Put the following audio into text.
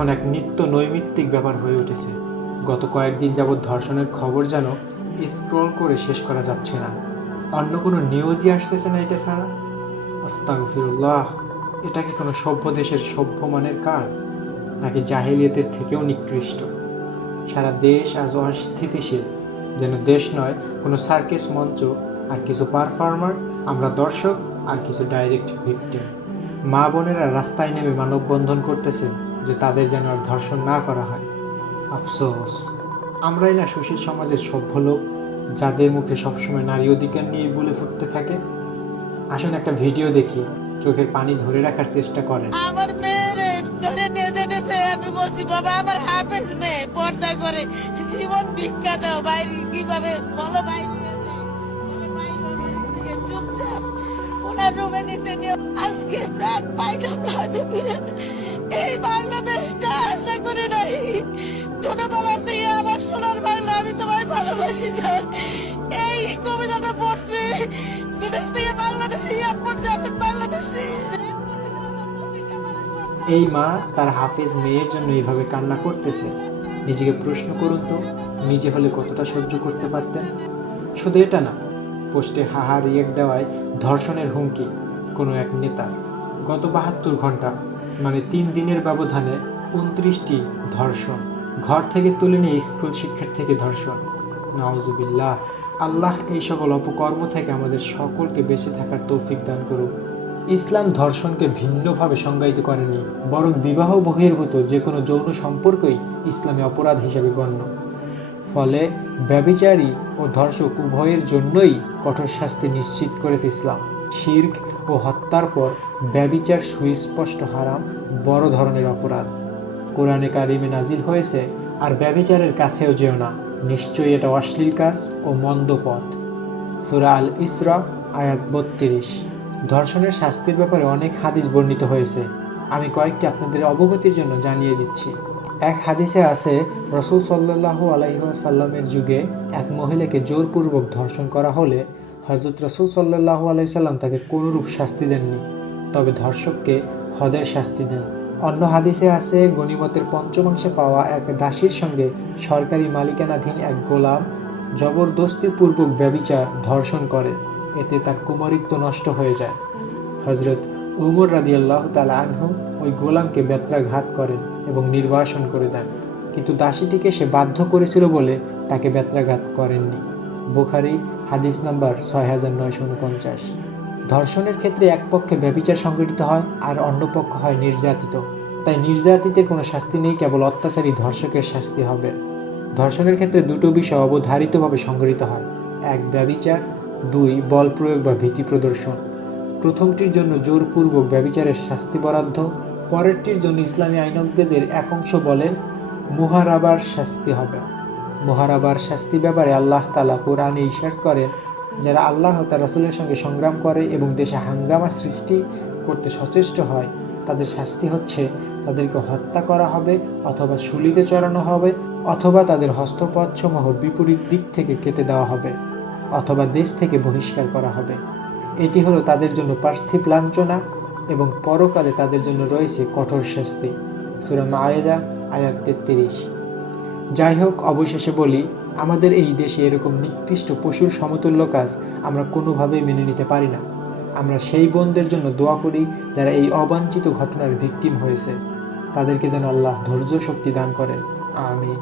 এখন এক নিত্য নৈমিত্তিক ব্যাপার হয়ে উঠেছে। গত কয়েকদিন যাবৎ ধর্ষণের খবর যেন স্ক্রল করে শেষ করা যাচ্ছে না। অন্য কোনো নিউজই আসতেছে না এটা ছাড়া। আস্তাগফিরুল্লাহ, এটা কি কোনো সভ্য দেশের সভ্য মানের কাজ, নাকি জাহেলিয়াতের থেকেও নিকৃষ্ট? সারা দেশ আজ অস্থিতিশীল, যেন দেশ নয় কোনো সার্কেস মঞ্চ, আর কিছু পারফর্মার আমরা দর্শক, আর কিছু ডাইরেক্ট ভিক্টিম। মা বোনেরা রাস্তায় নেমে মানববন্ধন করতেছে যে তাদের যেন আর ধর্ষণ না করা হয়। আফসোস, আমরাই না সুশীল সমাজের সভ্য লোক, যাদের মুখে সবসময় নারী অধিকার নিয়ে বলে ফুটতে থাকে। আসুন একটা ভিডিও দেখি, চোখের পানি ধরে রাখার চেষ্টা করেন। আমার মেয়েরে ধরে নিয়ে যেতেছে, আমি বলছি বাবা আমার হাফেজ মেয়ে পর্দা করে জীবন ভিক্ষা দাও, বাইরে কিভাবে বলো বাইরে নিয়ে যায়, বলে বাইরে বাড়ি থেকে চুপচাপ ওনার রুমে নিচে নিয়ে আজকে প্রাণ পাইলাম না হয়তো ফিরে। এই বাংলাদেশটা আশা করে নাই, ছোটবেলার থেকে আমার সোনার বাংলা, আমি তোমায় ভালোবাসি যান। এই কবিতাটা পড়ছি বিদেশ থেকে বাংলাদেশে এয়ারপোর্ট যাবেন, বাংলাদেশে এই মা তার হাফেজ মেয়ের জন্য এইভাবে কান্না করতেছে। নিজেকে প্রশ্ন করুন তো, নিজে হলে কতটা সহ্য করতে পারতেন? শুধু এটা না, পোস্টে হাহা রিয়েক্ট দেওয়ায় ধর্ষণের হুমকি কোনো এক নেতার। গত ৭২ ঘন্টা মানে ৩ দিনের ব্যবধানে ২৯টি ধর্ষণ। ঘর থেকে তুলে নিয়ে স্কুল শিক্ষার্থীকে ধর্ষণ। নাউজুবিল্লাহ। আল্লাহ এই সকল অপকর্ম থেকে আমাদের সকলকে বেঁচে থাকার তৌফিক দান করুক। ইসলাম ধর্ষণকে ভিন্নভাবে সংজ্ঞায়িত করেনি, বরং বিবাহ বহির্ভূত যে কোনো যৌন সম্পর্কই ইসলামে অপরাধ হিসেবে গণ্য। ফলে ব্যভিচারী ও ধর্ষক উভয়ের জন্যই কঠোর শাস্তি নিশ্চিত করেছে ইসলাম। শিরক ও হত্যার পর ব্যভিচার সুস্পষ্ট হারাম, বড় ধরনের অপরাধ। কোরআনে কারিমে নাজিল হয়েছে, আর ব্যভিচারের কাছেও যেও না, নিশ্চয়ই এটা অশ্লীল কাজ ও মন্দ পথ। সূরা আল ইসরা আয়াত ৩২। ধর্ষণের শাস্তির ব্যাপারে অনেক হাদিস বর্ণিত হয়েছে, আমি কয়েকটি আপনাদের অবগতির জন্য জানিয়ে দিচ্ছি। এক হাদিসে আছে, রাসূল সাল্লাল্লাহু আলাইহি ওয়াসাল্লামের যুগে এক মহিলাকে জোরপূর্বক ধর্ষণ করা হলে হযরত রাসূল সাল্লাল্লাহু আলাইহি সাল্লাম তাকে কোনরূপ শাস্তি দেননি, তবে ধর্ষককে হদের শাস্তি দেন। অন্য হাদিসে আছে, গনিমতের পঞ্চমাংশে পাওয়া এক দাসীর সঙ্গে সরকারি মালিকানাধীন এক গোলাম জবরদস্তিপূর্বক ব্যভিচার ধর্ষণ করে, এতে তার কুমারিত্ব নষ্ট হয়ে যায়। হযরত উমর রাদিয়াল্লাহু তাআলা আনহু ওই গোলামকে বেত্রাঘাত করেন এবং নির্বাসন করে দেন, কিন্তু দাসীটিকে সে বাধ্য করেছিল বলে তাকে বেত্রাঘাত করেননি। বুখারী হাদিস নাম্বার ৬৯৪৯। ধর্ষণের ক্ষেত্রে এক পক্ষে ব্যভিচার সংঘটিত হয় আর অন্য পক্ষ হয় নির্যাতিত, তাই নির্যাতিতের কোনো শাস্তি নেই, কেবল অত্যাচারী ধর্ষকের শাস্তি হবে। ধর্ষণের ক্ষেত্রে দুটো বিষয় অবধারিতভাবে সংঘটিত হয়, এক ব্যভিচার, ২ বল প্রয়োগ বা ভীতি প্রদর্শন। প্রথমটির জন্য জোরপূর্বক ব্যভিচারের শাস্তি বরাদ্দ, পরেরটির জন্য ইসলামী আইনজ্ঞদের এক অংশ বলেন মুহারাবার শাস্তি হবে। মুহারাবার শাস্তি ব্যাপারে আল্লাহ তাআলা কোরআনে ইরশাদ করেন, যারা আল্লাহ ও তার রাসূলের সঙ্গে সংগ্রাম করে এবং দেশে হাঙ্গামা সৃষ্টি করতে সচেষ্ট হয়, তাদের শাস্তি হচ্ছে তাদেরকে হত্যা করা হবে, অথবা শুলিতে চড়ানো হবে, অথবা তাদের হস্তপদসমূহ বিপরীত দিক থেকে কেটে দেওয়া হবে, অথবা দেশ থেকে বহিষ্কার করা হবে। এটি হলো তাদের জন্য পার্থিব লাঞ্ছনা এবং পরকালে তাদের জন্য রয়েছে কঠোর শাস্তি। সূরা মায়েদা আয়াত ৩৩। যাই হোক, অবশেষে বলি, আমাদের এই দেশে এরকম নিকৃষ্ট পশুর সমতুল্য কাজ আমরা কোনোভাবেই মেনে নিতে পারি না। আমরা সেই বোনদের জন্য দোয়া করি যারা এই অবাঞ্ছিত ঘটনার ভিকটিম হয়েছে, তাদেরকে যেন আল্লাহ ধৈর্য শক্তি দান করেন। আমিন।